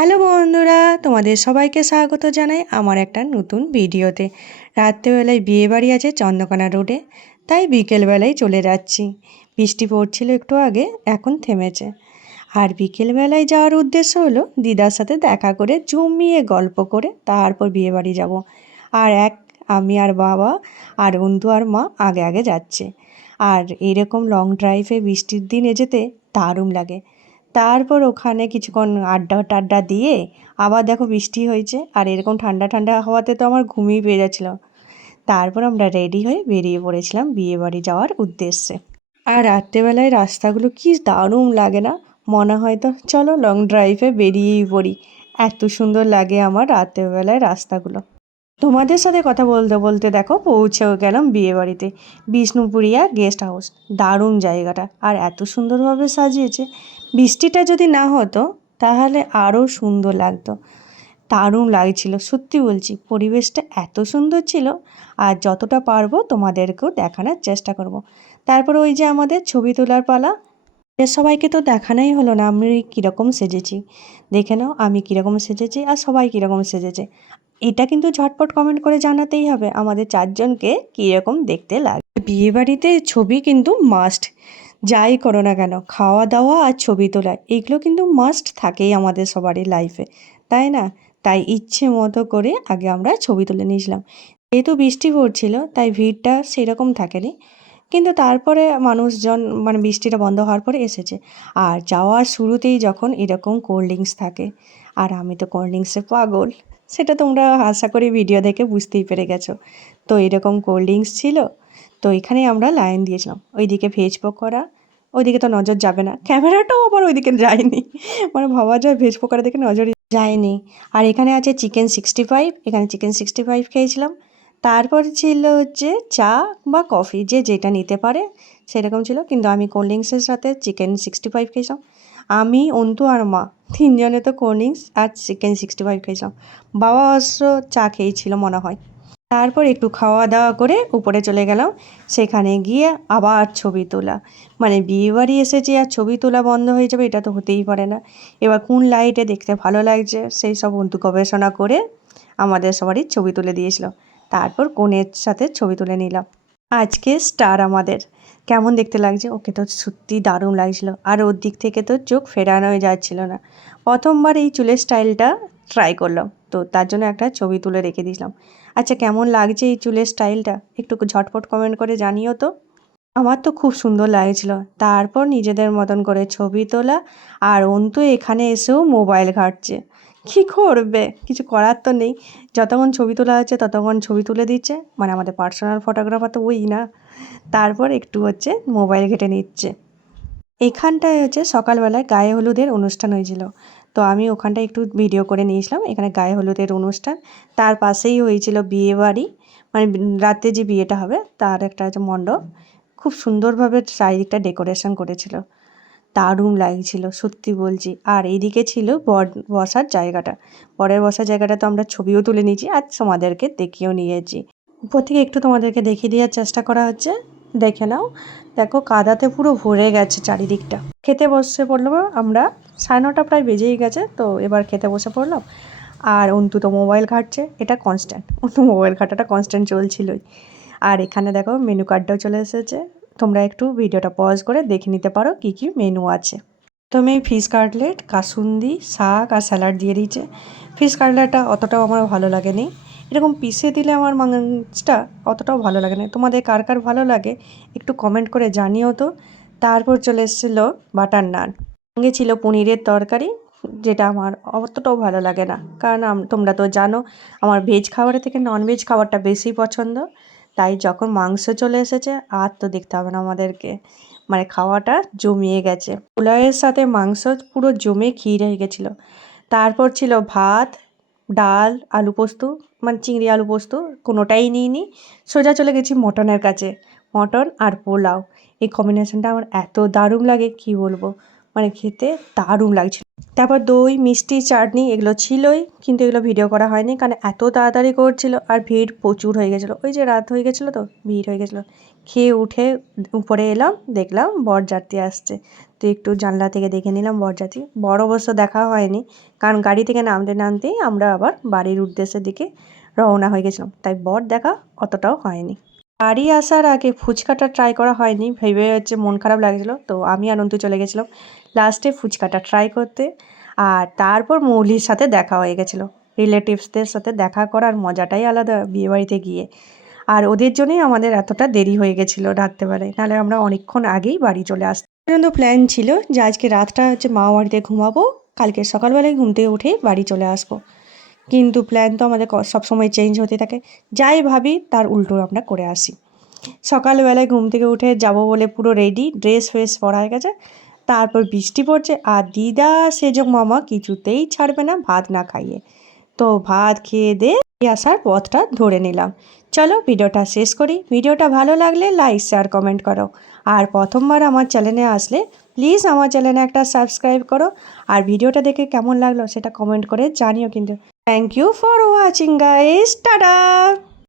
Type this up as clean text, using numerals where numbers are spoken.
Hello বন্ধুরা, তোমাদের সবাইকে স্বাগত জানাই আমার একটা নতুন ভিডিওতে। রাত্রেবেলায় বিয়েবাড়ি আছে চন্দ্রকোনা রোডে, তাই বিকেলবেলায় চলে যাচ্ছি। বৃষ্টি পড়ছিল একটু আগে, এখন থেমেছে। আর বিকেলবেলায় যাওয়ার উদ্দেশ্য হলো দিদার সাথে দেখা করে জমিয়ে গল্প করে তারপর বিয়েবাড়ি যাব। আর আমি আর বাবা আর অন্তু আর মা আগে আগে যাচ্ছে। আর এরকম লং ড্রাইভে বৃষ্টির দিনে যেতে দারুণ লাগে। তারপর ওখানে কিছুক্ষণ আড্ডা টাড্ডা দিয়ে আবার দেখো বৃষ্টি হয়েছে, আর এরকম ঠান্ডা ঠান্ডা হাওয়াতে তো আমার ঘুমিয়ে পেয়ে যাচ্ছিলো। তারপর আমরা রেডি হয়ে বেরিয়ে পড়েছিলাম বিয়েবাড়ি যাওয়ার উদ্দেশ্যে। আর রাত্রেবেলায় রাস্তাগুলো কি দারুণ লাগে না? মনে হয় তো চলো লং ড্রাইভে বেরিয়েই পড়ি। এত সুন্দর লাগে আমার রাত্রেবেলায় রাস্তাগুলো। তোমাদের সাথে কথা বলতে বলতে দেখো পৌঁছেও গেলাম বিয়েবাড়িতে। বিষ্ণুপুরিয়া গেস্ট হাউস, দারুণ জায়গাটা, আর এত সুন্দরভাবে সাজিয়েছে। বৃষ্টিটা যদি না হতো তাহলে আরও সুন্দর লাগতো। দারুণ লাগছিল, সত্যি বলছি, পরিবেশটা এত সুন্দর ছিল। আর যতটা পারবো তোমাদেরকেও দেখানোর চেষ্টা করব। তারপর ওই যে আমাদের ছবি তোলার পালা। সবাইকে তো দেখানোই হলো না আমি কীরকম সেজেছি। দেখে নাও আমি কীরকম সেজেছি আর সবাই কীরকম সেজেছে। এটা কিন্তু ঝটপট কমেন্ট করে জানাতেই হবে আমাদের চারজনকে কীরকম দেখতে লাগে। বিয়েবাড়িতে ছবি কিন্তু মাস্ট, যাই করো না কেন, খাওয়া দাওয়া আর ছবি তোলা এগুলো কিন্তু মাস্ট থাকেই আমাদের সবারই লাইফে, তাই না? তাই ইচ্ছে মতো করে আগে আমরা ছবি তুলে নিয়েছিলাম। যেহেতু বৃষ্টি পড়ছিল তাই ভিড়টা সেরকম থাকেনি, কিন্তু তারপরে মানুষজন বৃষ্টিটা বন্ধ হওয়ার পরে এসেছে। আর যাওয়ার শুরুতেই যখন এরকম কোল্ড ড্রিঙ্কস থাকে, আর আমি তো কোল্ড ড্রিঙ্কসে পাগল, সেটা তোমরা আশা করি ভিডিও দেখে বুঝতেই পেরে গেছো। তো এরকম কোল্ড ড্রিঙ্কস ছিল। তো এখানে আমরা লাইন দিয়েছিলাম, ওইদিকে ভেজ পকোড়া, ওইদিকে তো নজর যাবে না, ক্যামেরাটাও আবার ওইদিকে যায়নি, ভাবা যায় ভেজ পকোড়া দিকে নজরই যায়নি। আর এখানে আছে চিকেন 65, এখানে চিকেন 65 খেয়েছিলাম। তারপর ছিল হচ্ছে চা বা কফি, যে যেটা নিতে পারে সেরকম ছিল, কিন্তু আমি কোল্ড ড্রিঙ্কসের সাথে চিকেন 65 খেয়েছিলাম। আমি অন্তু আর মা তিনজনে তো কোল্ড ড্রিঙ্কস আর চিকেন 65 খেয়েছিলাম। বাবা অবশ্য চা খেয়েছিল মনে হয়। তারপর একটু খাওয়া দাওয়া করে উপরে চলে গেলাম। সেখানে গিয়ে আবার ছবি তোলা, বিয়েবাড়ি এসেছি আর ছবি তোলা বন্ধ হয়ে যাবে এটা তো হতেই পারে না। এবার কোন লাইটে দেখতে ভালো লাগছে সেই সব অন্তু গবেষণা করে আমাদের সবারই ছবি তুলে দিয়েছিল। তারপর কনের সাথে ছবি তুলে নিলাম। আজকে স্টার আমাদের কেমন দেখতে লাগছে, ওকে তো সত্যি দারুণ লাগছিল। আর ওর দিক থেকে তো চোখ ফেরানোই যাচ্ছিল না। প্রথমবার এই চুলের স্টাইলটা ট্রাই করলাম, তো তার জন্য একটা ছবি তুলে রেখে দিয়েছিলাম। আচ্ছা, কেমন লাগছে এই চুলের স্টাইলটা একটু ঝটপট কমেন্ট করে জানিও তো। আমার তো খুব সুন্দর লাগছিল। তারপর নিজেদের মতন করে ছবি তোলা। আর অন্তু এখানে এসেও মোবাইল ঘাঁটছে। কী করবে, কিছু করার তো নেই। যতক্ষণ ছবি তোলা হচ্ছে ততক্ষণ ছবি তুলে দিচ্ছে, আমাদের পার্সোনাল ফটোগ্রাফার তো ওই না। তারপর একটু মোবাইল ঘেঁটে নিচ্ছে। এখানটায় সকালবেলায় গায়ে হলুদের অনুষ্ঠান হয়েছিল, তো আমি ওখানটায় একটু ভিডিও করে নিয়েছিলাম। এখানে গায়ে হলুদের অনুষ্ঠান, তার পাশেই হয়েছিল বিয়ে বাড়ি, রাতে যে বিয়েটা হবে তার একটা মণ্ডপ। খুব সুন্দরভাবে চারিদিকটা ডেকোরেশন করেছিল, দারুণ লাগছিল সত্যি বলছি। আর এইদিকে ছিল বর বসার জায়গাটা, বরের বসার জায়গাটা তো আমরা ছবিও তুলে নিয়েছি আর তোমাদেরকে দেখিয়েও নিয়েছি। উপর থেকে একটু তোমাদেরকে দেখিয়ে দেওয়ার চেষ্টা করা হচ্ছে, দেখে নাও। দেখো কাদাতে পুরো ভরে গেছে চারিদিকটা। খেতে বসে পড়লাম আমরা, 9:30 প্রায় বেজেই গেছে, তো এবার খেতে বসে পড়লাম। আর অন্তু তো মোবাইল ঘাঁটছে, এটা কনস্ট্যান্ট, অন্তু মোবাইল ঘাঁটাটা কনস্ট্যান্ট চলছিলই। আর এখানে দেখো মেনু কার্ডটাও চলে এসেছে, তোমরা একটু ভিডিওটা পজ করে দেখে নিতে পারো কী কী মেনু আছে। প্রথমে ফিশ কাটলেট, কাসুন্দি, শাক আর স্যালাড দিয়ে দিয়েছে। ফিশ কাটলেটটা অতটাও আমার ভালো লাগেনি, এরকম পিষে দিলে আমার মাংসটা অতটাও ভালো লাগে না। তোমাদের কার কার ভালো লাগে একটু কমেন্ট করে জানিও তো। তারপর চলে এসেছিলো বাটার নান, সঙ্গে ছিল পনিরের তরকারি, যেটা আমার অতটাও ভালো লাগে না, কারণ তোমরা তো জানো আমার ভেজ খাবারের থেকে ননভেজ খাবারটা বেশি পছন্দ। তাই যখন মাংস চলে এসেছে আর তো দেখতে হবে না আমাদেরকে, খাওয়াটা জমিয়ে গেছে। পোলাওয়ের সাথে মাংস পুরো জমে ক্ষীর হয়ে গেছিলো। তারপর ছিল ভাত, ডাল, আলু পোস্ত, চিংড়ি আলু পোস্ত কোনোটাই নিইনি, সোজা চলে গেছি মটনের কাছে। মটন আর পোলাও, এই কম্বিনেশনটা আমার এত দারুণ লাগে কি বলবো, খেতে দারুণ লাগছিল। তারপর দই, মিষ্টি, চাটনি এগুলো ছিলই, কিন্তু এগুলো ভিডিও করা হয়নি কারণ এত তাড়াতাড়ি করছিল আর ভিড় প্রচুর হয়ে গেছিলো। ওই যে রাত হয়ে গেছিলো তো ভিড় হয়ে গেছিলো। খেয়ে উঠে উপরে এলাম, দেখলাম বরযাত্রী আসছে, তো একটু জানলা থেকে দেখে নিলাম বরযাত্রী। বর অবশ্য দেখা হয়নি, কারণ গাড়ি থেকে নামতে নামতেই আমরা আবার বাড়ির উদ্দেশ্যের দিকে রওনা হয়ে গেছিলাম, তাই বর দেখা অতটাও হয়নি। বাড়ি আসার আগে ফুচকাটা ট্রাই করা হয়নি, ভেবে হচ্ছে মন খারাপ লাগছিলো, তো আমি আর অন্তু চলে গেছিলাম লাস্টে ফুচকাটা ট্রাই করতে। আর তারপর মৌলির সাথে দেখা হয়ে গেছিলো। রিলেটিভসদের সাথে দেখা করার মজাটাই আলাদা বিয়েবাড়িতে গিয়ে। আর ওদের জন্যই আমাদের এতটা দেরি হয়ে গেছিলো রাত্রেবেলায়, নাহলে আমরা অনেকক্ষণ আগেই বাড়ি চলে আসতাম। কিন্তু প্ল্যান ছিল যে আজকে রাতটা হচ্ছে মামা বাড়িতে ঘুমাবো, কালকে সকালবেলায় ঘুম থেকে উঠে বাড়ি চলে আসবো। কিন্তু প্ল্যান তো আমাদের সবসময় চেঞ্জ হতে থাকে, যাই ভাবি তার উল্টো আমরা করে আসি। সকালবেলায় ঘুম থেকে উঠে যাব বলে পুরো রেডি, ড্রেস ফ্রেস পরা হয়ে গেছে, তারপর বৃষ্টি পড়ছে আর দিদা সেজক মামা কিছুতেই ছাড়বে না ভাত না খাইয়ে। তো ভাত খেয়ে দিয়ে আসার পথটা ধরে নিলাম। চলো ভিডিওটা শেষ করি। ভিডিওটা ভালো লাগলে লাইক শেয়ার কমেন্ট করো। আর প্রথমবার আমার চ্যানেলে আসলে প্লিজ আমার চ্যানেলে একটা সাবস্ক্রাইব করো। আর ভিডিওটা দেখে কেমন লাগলো সেটা কমেন্ট করে জানিও কিন্তু। Thank you for watching guys, tata.